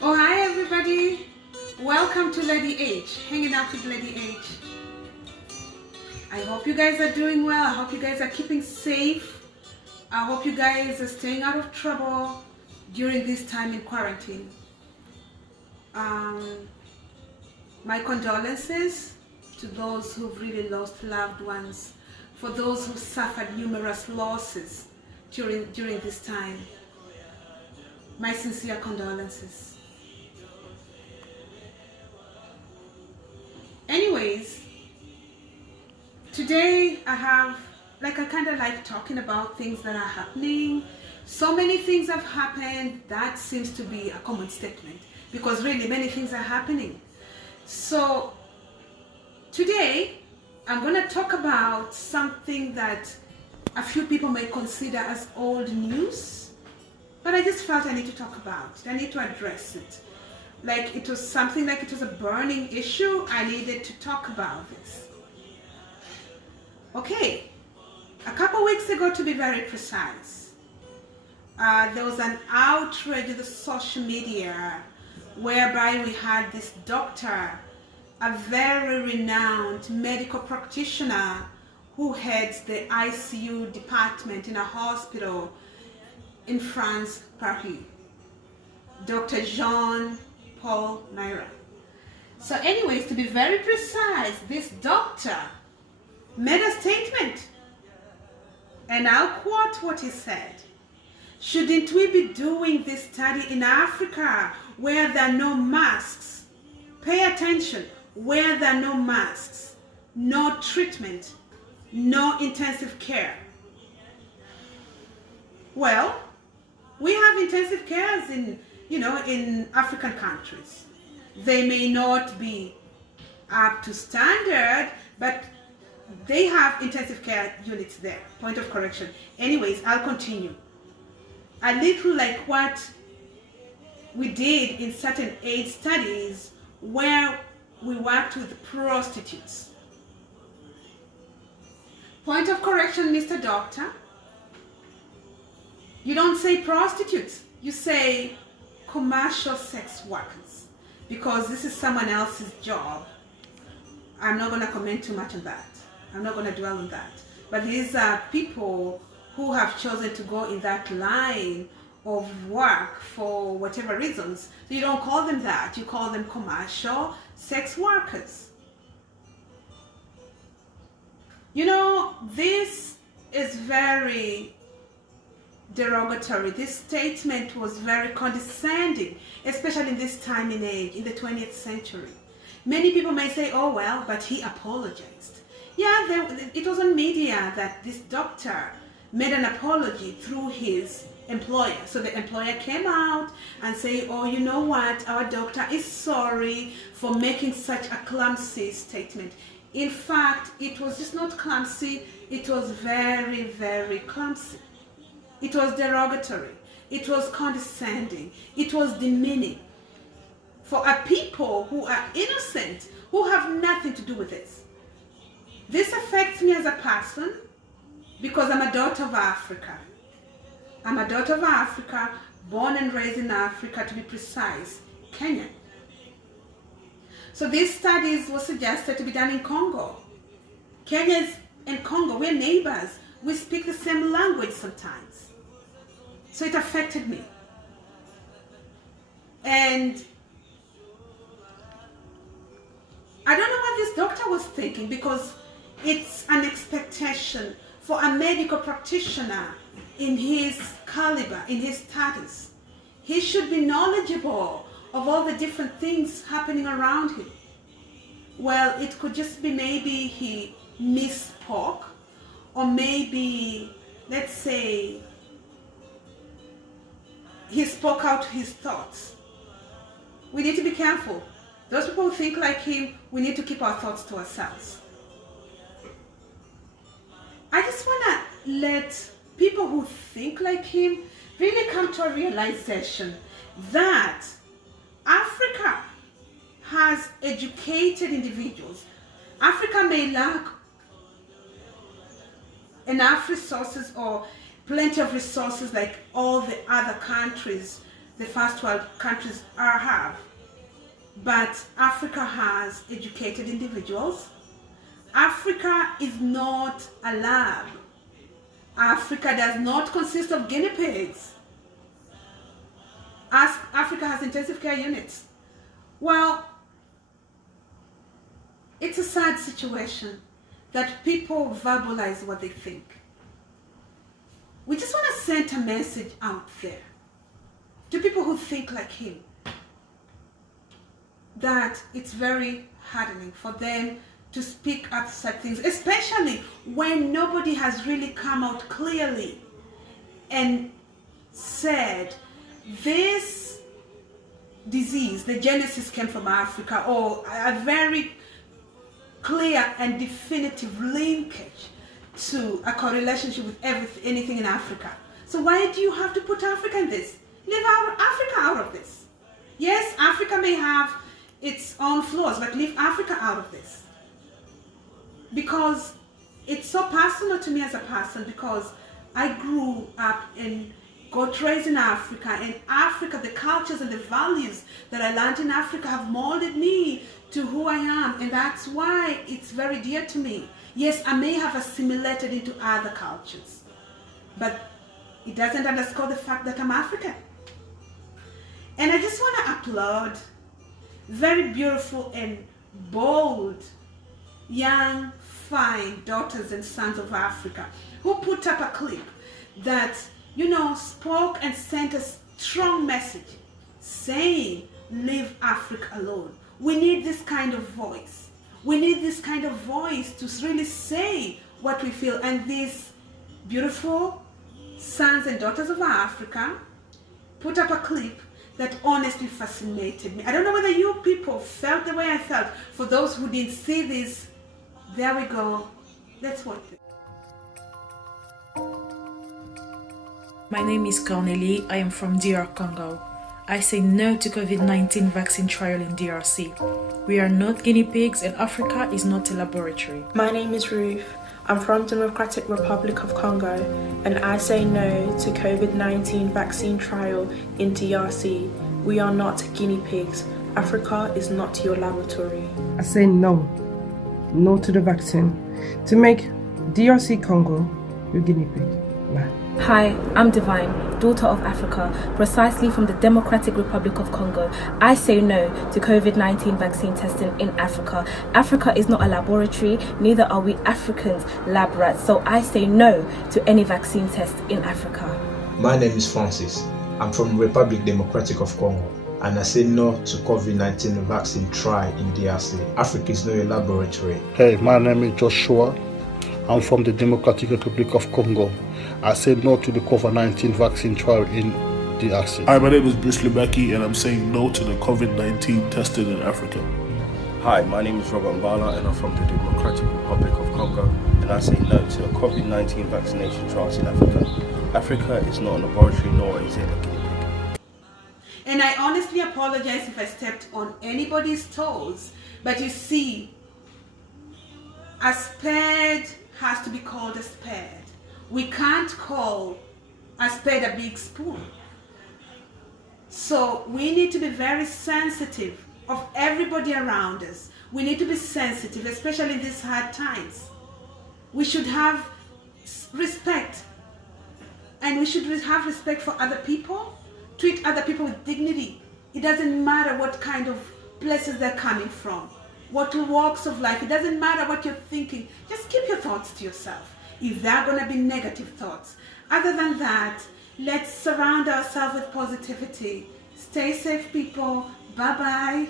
Oh, hi everybody. Welcome to Lady H, hanging out with Lady H. I hope you guys are doing well. I hope you guys are keeping safe. I hope you guys are staying out of trouble during this time in quarantine. My condolences to those who've really lost loved ones, for those who suffered numerous losses during this time. My sincere condolences. Anyways, today I kind of like talking about things that are happening. So many things have happened. That seems to be a common statement because really many things are happening. So today I'm going to talk about something that a few people may consider as old news, but I just felt I need to talk about it. I need to address it. Like it was something like it was a burning issue. I needed to talk about this. Okay, a couple weeks ago, to be very precise, there was an outrage in the social media whereby we had this doctor, a very renowned medical practitioner who heads the ICU department in a hospital in France, Paris, Dr. Jean-Paul Marat. So anyways, to be very precise, this doctor made a statement, and I'll quote what he said. "Shouldn't we be doing this study in Africa where there are no masks? Pay attention, where there are no masks, no treatment, no intensive care." Well, we have intensive cares in African countries. They may not be up to standard, but they have intensive care units there. Point of correction. Anyways, I'll continue. A little like what we did in certain AIDS studies where we worked with prostitutes. Point of correction, Mr. Doctor. You don't say prostitutes, you say commercial sex workers, because this is someone else's job. I'm not going to comment too much on that. I'm not going to dwell on that. But these are people who have chosen to go in that line of work for whatever reasons. So you don't call them that. You call them commercial sex workers. You know, this is very derogatory. This statement was very condescending, especially in this time and age, in the 20th century. Many people may say, oh well, but he apologized. Yeah, it was on media that this doctor made an apology through his employer. So the employer came out and said, oh, you know what, our doctor is sorry for making such a clumsy statement. In fact, it was just not clumsy, it was very, very clumsy. It was derogatory. It was condescending. It was demeaning for a people who are innocent, who have nothing to do with this. This affects me as a person because I'm a daughter of Africa. I'm a daughter of Africa, born and raised in Africa, to be precise, Kenya. So these studies were suggested to be done in Congo. Kenya and Congo, we're neighbors. We speak the same language sometimes. So it affected me. And I don't know what this doctor was thinking, because it's an expectation for a medical practitioner in his caliber, in his status. He should be knowledgeable of all the different things happening around him. Well, it could just be maybe he misspoke, or maybe, let's say, he spoke out his thoughts. We need to be careful. Those people who think like him, we need to keep our thoughts to ourselves. I just want to let people who think like him really come to a realization that Africa has educated individuals. Africa may lack enough resources or plenty of resources like all the other countries the first world countries have. But Africa has educated individuals. Africa is not a lab. Africa does not consist of guinea pigs. Africa has intensive care units. Well, it's a sad situation that people verbalize what they think. We just want to send a message out there to people who think like him, that it's very hardening for them to speak up such things, especially when nobody has really come out clearly and said this disease, the genesis came from Africa, or a very clear and definitive linkage to a correlationship with anything in Africa. So why do you have to put Africa in this? Leave Africa out of this. Yes, Africa may have its own flaws, but leave Africa out of this. Because it's so personal to me as a person, because I grew up and got raised in Africa, and Africa, the cultures and the values that I learned in Africa have molded me to who I am, and that's why it's very dear to me. Yes, I may have assimilated into other cultures, but it doesn't underscore the fact that I'm African. And I just want to applaud very beautiful and bold, young, fine daughters and sons of Africa who put up a clip that, spoke and sent a strong message saying, leave Africa alone. We need this kind of voice. We need this kind of voice to really say what we feel. And these beautiful sons and daughters of Africa put up a clip that honestly fascinated me. I don't know whether you people felt the way I felt. For those who didn't see this, there we go. Let's watch it. My name is Cornelie. I am from DR Congo. I say no to COVID-19 vaccine trial in DRC. We are not guinea pigs and Africa is not a laboratory. My name is Ruth. I'm from Democratic Republic of Congo and I say no to COVID-19 vaccine trial in DRC. We are not guinea pigs. Africa is not your laboratory. I say no. No to the vaccine. To make DRC Congo your guinea pig. Nah. Hi, I'm Divine, daughter of Africa, precisely from the Democratic Republic of Congo. I say no to COVID-19 vaccine testing in Africa. Africa is not a laboratory, neither are we Africans lab rats, so I say no to any vaccine test in Africa. My name is Francis. I'm from Republic Democratic of Congo, and I say no to COVID-19 vaccine trial in DRC. Africa is not a laboratory. Hey, my name is Joshua. I'm from the Democratic Republic of Congo. I say no to the COVID-19 vaccine trial in DRC. Hi, my name is Bruce Lebeki and I'm saying no to the COVID-19 testing in Africa. Hi, my name is Robert Mbala and I'm from the Democratic Republic of Congo, and I say no to the COVID-19 vaccination trials in Africa. Africa is not a laboratory, nor is it a guinea pig. And I honestly apologize if I stepped on anybody's toes, but you see, a spade has to be called a spade. We can't call a spade a big spoon. So we need to be very sensitive of everybody around us. We need to be sensitive, especially in these hard times. We should have respect, and we should have respect for other people, treat other people with dignity. It doesn't matter what kind of places they're coming from, what walks of life. It doesn't matter what you're thinking. Just keep your thoughts to yourself, if they're going to be negative thoughts. Other than that, let's surround ourselves with positivity. Stay safe, people. Bye-bye.